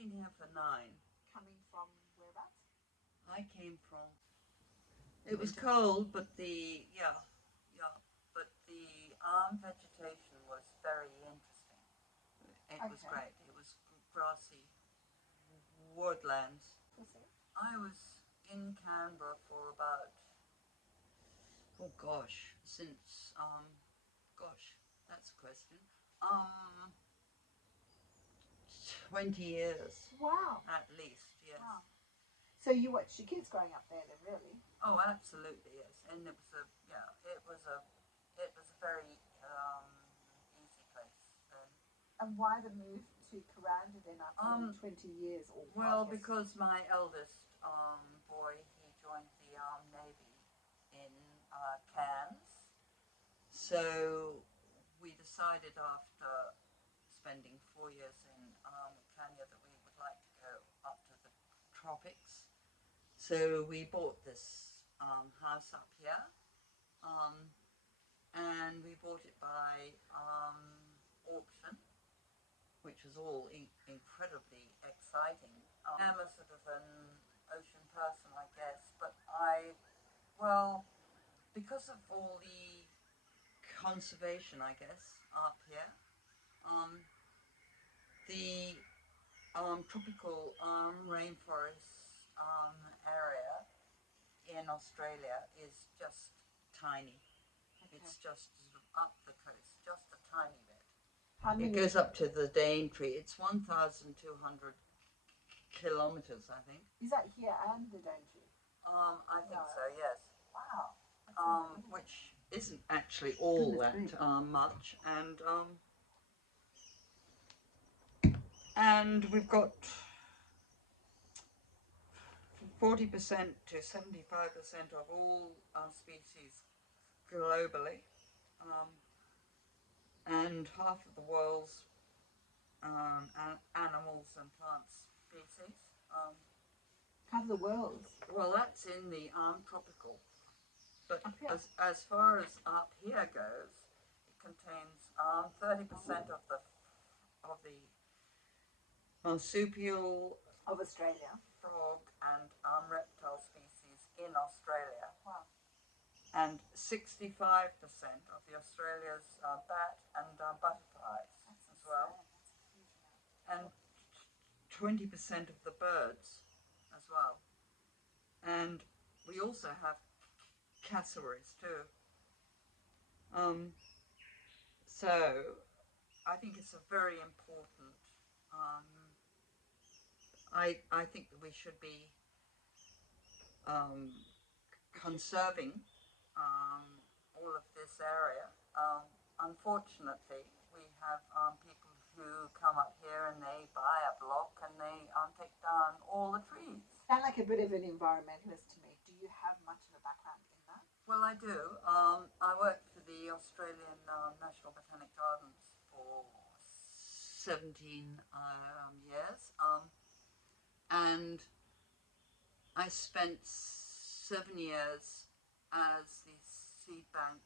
been here for 9. Coming from whereabouts? I came from. It was cold, but the vegetation was very interesting. It was great. It was grassy woodlands. I was in Canberra for about, oh gosh, since that's a question. 20 years. Wow. At least, yes. Wow. So you watched your kids growing up there then, really? Oh, absolutely, yes. And it was a very easy place then. And why the move to Kuranda then after 20 years? Or well, because my eldest boy, he joined the Navy in Cairns. So we decided after spending 4 years in Kenya that we would like to go up to the tropics. So we bought this house up here, and we bought it by auction, which was all incredibly exciting. I'm a sort of an ocean person, I guess, but because of all the conservation, I guess, up here, the tropical rainforest area in Australia is just tiny. Okay. It's just up the coast, just a tiny bit. It goes up to the Daintree. It's 1,200 kilometers, I think. Is that here and the Daintree? I think so, yes. Wow. Which isn't actually all that much, and we've got 40% to 75% of all species globally, and half of the world's animals and plant species. Half of the world's? Well, that's in the tropical. But as far as up here goes, it contains 30% of the marsupial of Australia, frog and reptile species in Australia. Wow. And 65% of the Australia's bat and butterflies as well. And 20% of the birds as well. And we also have cassowaries too. So I think it's a very important. I think that we should be conserving all of this area. Unfortunately, we have people who come up here and they buy a block and they take down all the trees. Sound like a bit of an environmentalist to me. Do you have much of a background in that? Well, I do. I worked for the Australian National Botanic Gardens for 17 years, and I spent 7 years as the seed bank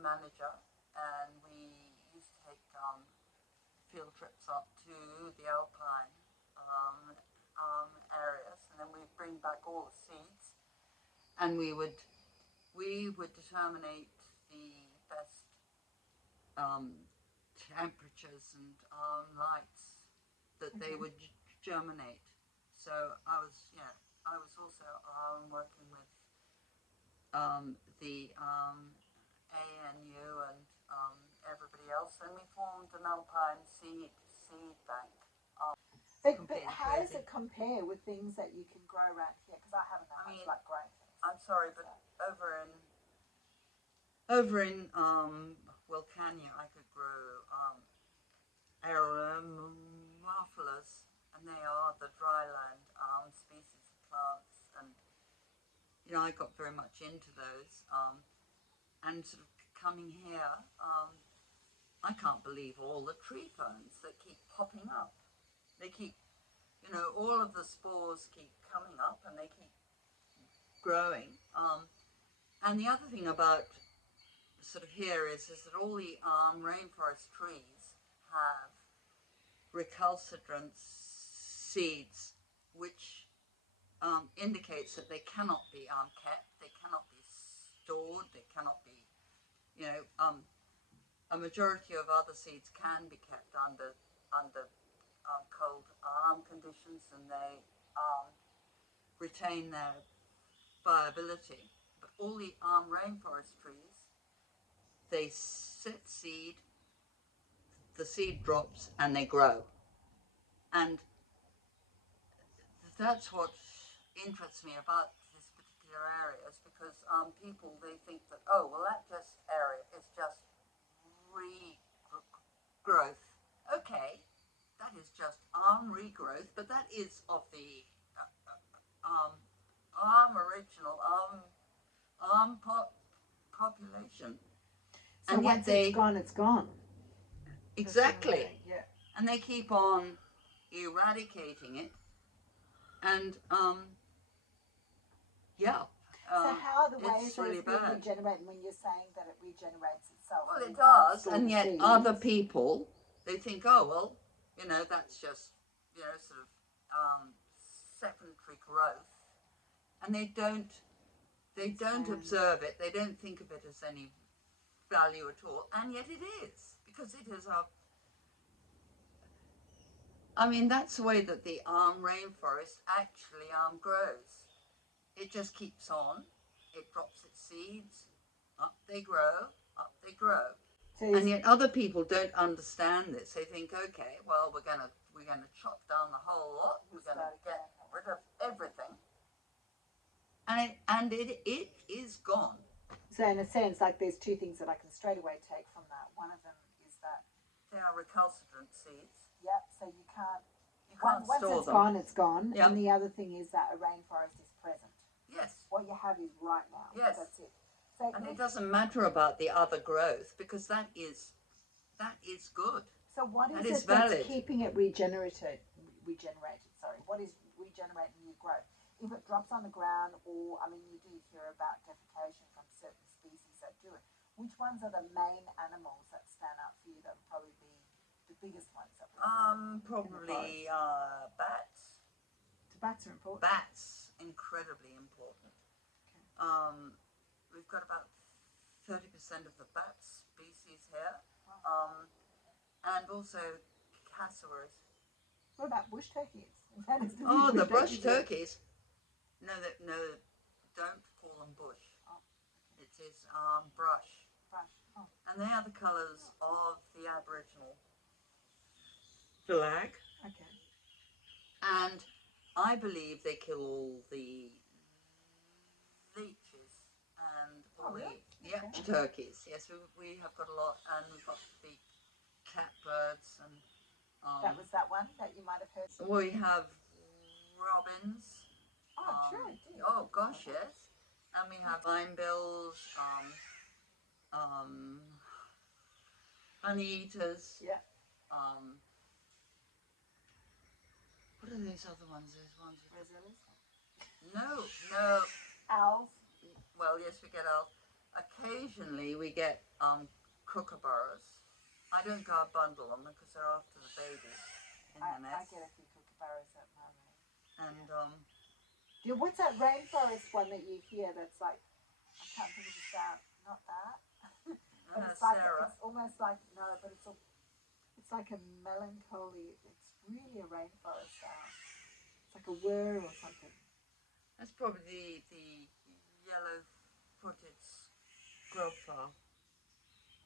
manager, and we used to take field trips up to the alpine areas, and then we'd bring back all the seeds, and we would determine the best temperatures and lights that they would germinate. So I was also working with the ANU and everybody else, and we formed an alpine seed bank. But how does it compare with things that you can grow around here? Because I haven't that much like growing things. I'm sorry, but over in Wilcannia, I could grow aromathalas, and they are the dryland species of plants, and I got very much into those, and sort of coming here, I can't believe all the tree ferns that keep popping up. They keep, all of the spores keep coming up and they keep growing. And the other thing about sort of here is that all the rainforest trees have recalcitrant seeds, which indicates that they cannot be kept, they cannot be stored, they cannot be, you know, a majority of other seeds can be kept under cold conditions, and they retain their viability. But all the rainforest trees, they set seed, the seed drops, and they grow. And that's what interests me about this particular area, is because people, they think that, oh, well, that just area is just regrowth. Okay, that is just regrowth, but that is of the original population. So and once it's gone, it's gone. Exactly. Yeah. And they keep on eradicating it, and yeah. So how are the ways that really it's being bad. regenerated when you're saying that it regenerates itself? Well, it does, and yet seeds? other people, they think, oh, well, you know, that's just, you know, sort of secondary growth, and they don't observe it, they don't think of it as any value at all, and yet it is, because it is I mean, that's the way that the rainforest actually grows. It just keeps on, it drops its seeds, up they grow, up they grow. So and yet other people don't understand this. They think, okay, well, we're gonna chop down the whole lot, we're gonna get rid of everything, and it is gone. So in a sense, like, there's two things that I can straight away take from that. One of them is that they are recalcitrant seeds. Yep. So you can't once it's them. gone, it's gone. Yep. And the other thing is that a rainforest is present. Yes. What you have is right now. Yes. That's it. So and it doesn't matter about the other growth, because that is good. So what is it that's valid. Keeping it regenerated? Sorry. What is regenerating new growth? If it drops on the ground, or, I mean, you do hear about defecation from certain species that do it. Which ones are the main animals that stand out for you that would probably be the biggest ones that probably bats. So bats are important. Bats, incredibly important. Okay. We've got about 30% of the bat species here. Wow. And also cassowaries. What about bush turkeys? Oh, the bush turkeys. No, don't call them bush. Oh. It is brush. Oh. And they are the colours of the Aboriginal flag. Okay. And I believe they kill all the leeches and all the turkeys. Yes, we have got a lot, and we've got the catbirds, and that was that one that you might have heard. We have robins. Oh, true. Oh gosh, yes. And we have linebills, honey eaters. Yeah. What are those other ones? Those ones. Rosellas? No. Owls? Well, yes, we get owls. Occasionally we get kookaburras. I don't go and bundle them because they're after the babies in the nest. I get a few kookaburras at my room. And what's that rainforest one that you hear that's like, I can't think of the sound, not that. But it's like Sarah. It's almost like, no, but it's like a melancholy, it's really a rainforest sound. It's like a whir or something. That's probably the yellow-footed scrubfowl.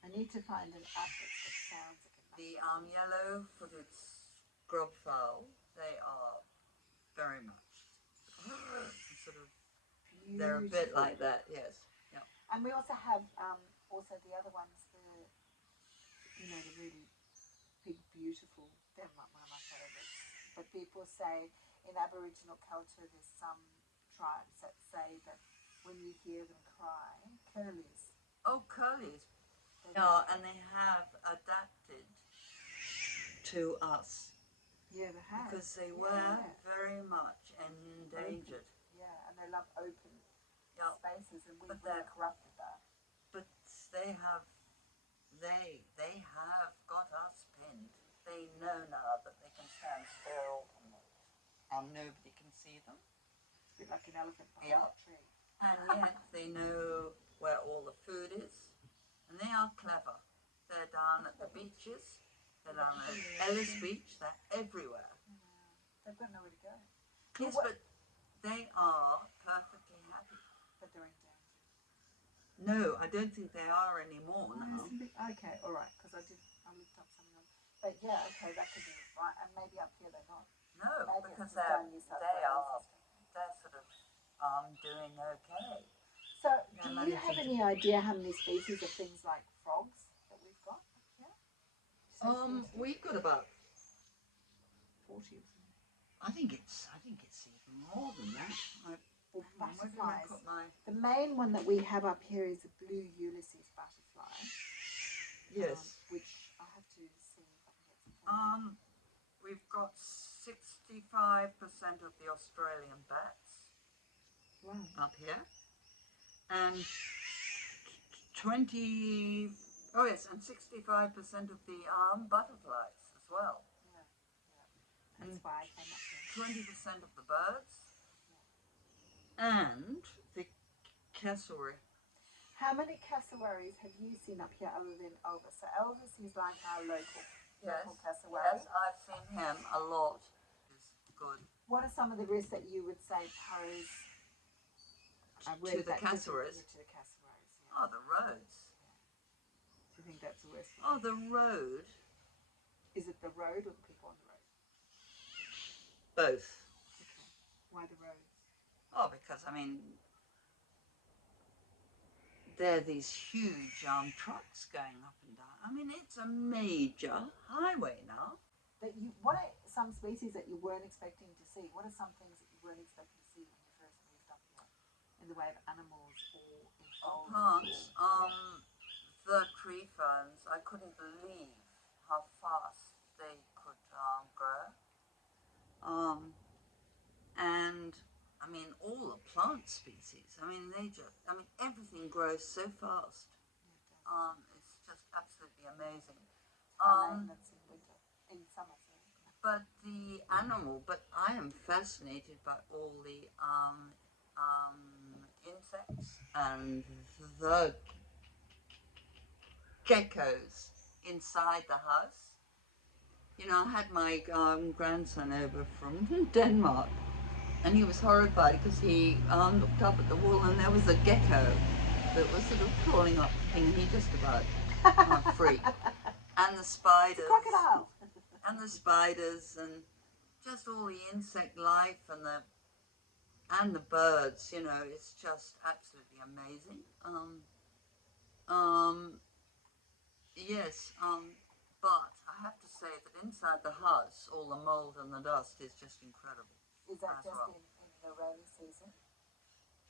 I need to find an app that sounds like it. The yellow-footed scrubfowl, they are very much sort of, beautiful. They're a bit like that, yes. Yep. And we also have also the other ones, the really big, beautiful, they're one of my favourites. But people say in Aboriginal culture there's some tribes that say that when you hear them cry, curlews. Oh, curlews. Yeah, and they have adapted to us. Yeah, they have. Because they were very much endangered. Yeah, and they love open spaces, and we've corrupted that. But they have got us pinned. They know now that they can stand still. like an elephant behind Yeah. a tree. And yet they know where all the food is. And they are clever. They're down at the beaches. They're down at Ellis Beach. They're everywhere. They've got nowhere to go. Yes, but they are perfectly happy. But they're in danger. No, I don't think they are anymore now. Okay, all right, because I looked up something else. But yeah, okay, that could be right. And maybe up here they're not. No, Maybe because it's down New South Wales. they're sort of doing okay. So, do you have any idea how many species of things like frogs that we've got up here? We've got about 40 or something. I think it's even more than that. Or Where did I butterflies. put my... The main one that we have up here is the blue Ulysses butterfly. Yes. Which I have to see if I can get some. We've got 65% of the Australian bats up here, and 65% of the butterflies as well. Yeah. That's why I came up here. 20% of the birds, and the cassowary. How many cassowaries have you seen up here other than Elvis? So Elvis is like our local cassowary. Yes, I've seen him a lot. It's good. What are some of the risks that you would say pose to the cassowaries? To the cassowaries, yeah. Oh, the roads. Do you think that's the worst? Oh, the road. Is it the road or the people on the road? Both. Okay. Why the roads? Oh, because, I mean, there are these huge trucks going up and down. I mean, it's a major highway now. But what are some species that you weren't expecting to see? What are some things that you weren't expecting to see when you first moved up here in the way of animals or plants? The tree ferns, I couldn't believe how fast they could grow. And I mean, all the plant species. I mean, everything grows so fast. It's just absolutely amazing. That's in winter, in summer. But I am fascinated by all the insects and the geckos inside the house. You know, I had my grandson over from Denmark, and he was horrified because he looked up at the wall and there was a gecko that was sort of crawling up the thing, and he just about freaked. And the spiders. It's a crocodile. And the spiders and just all the insect life and the birds, you know, it's just absolutely amazing. Yes, but I have to say that inside the house, all the mold and the dust is just incredible. Is that just in the rainy season?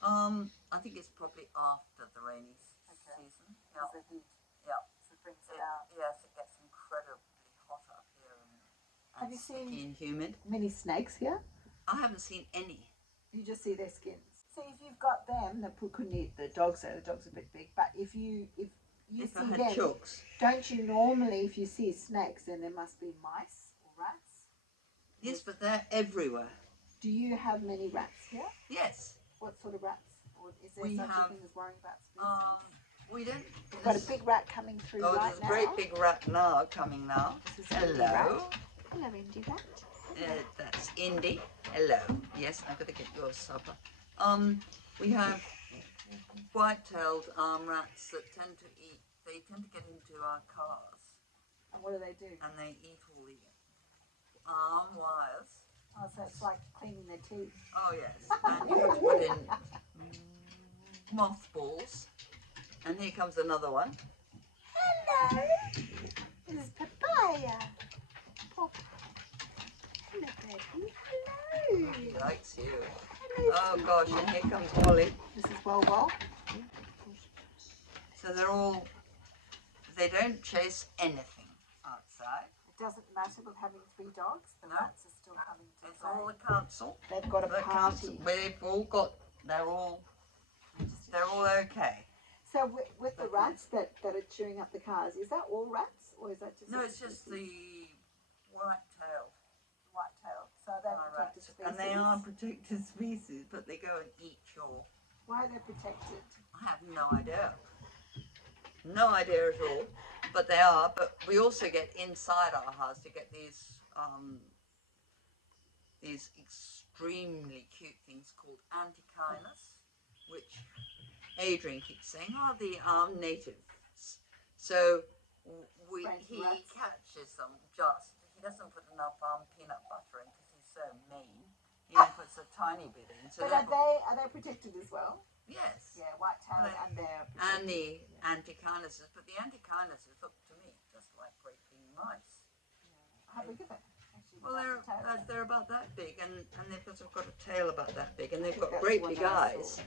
I think it's probably after the rainy season. Yeah. The heat. Yeah. So it brings it out. Yes, it gets incredibly hot up here and have you seen and humid. Many snakes here? I haven't seen any. You just see their skins. See, if you've got them, that couldn't eat the dogs. So the dogs are a bit big. But if you see I had them, chooks. don't you normally, if you see snakes, then there must be mice or rats? Yes, but they're everywhere. Do you have many rats here? Yes. What sort of rats? Or is there We such have, a thing as worrying about species? We don't. We've got a big rat coming through right now. Oh, there's a great big rat now coming now. Hello. Hello, Indy rat. That's Indy. Hello. Yes, I've got to get your supper. We have white-tailed rats that tend to get into our cars. And what do they do? And they eat all the wires. Oh, so it's like cleaning their teeth. Oh, yes. And you have to put in mothballs. And here comes another one. Hello. This is Papaya. Pop. Hello, baby. Hello. He likes you. Hello. Oh, gosh, and here comes Molly. This is Well. So they don't chase anything outside. It doesn't matter with having 3 dogs. The rats are still coming to It's all the council. They've got a party. They're all okay. So with the rats that are chewing up the cars, is that all rats or is that just... No, it's just the white-tailed. White-tailed. So they're protected species. And they are protected species, but they go and eat your... Why are they protected? I have no idea. No idea at all. But they are. But we also get inside our house to get these extremely cute things called antechinus, which Adrian keeps saying are the natives. So he catches them just. He doesn't put enough peanut butter in because he's so mean. He only puts a tiny bit in. So but are they protected as well? Yes. Yeah, white-tailed and they're protected. And the antichinuses, but the antichinuses look to me just like great big mice. Yeah. How big are they? Actually, Well, they're about that big, and they've got a tail about that big, and they've got that's great what big I eyes. saw.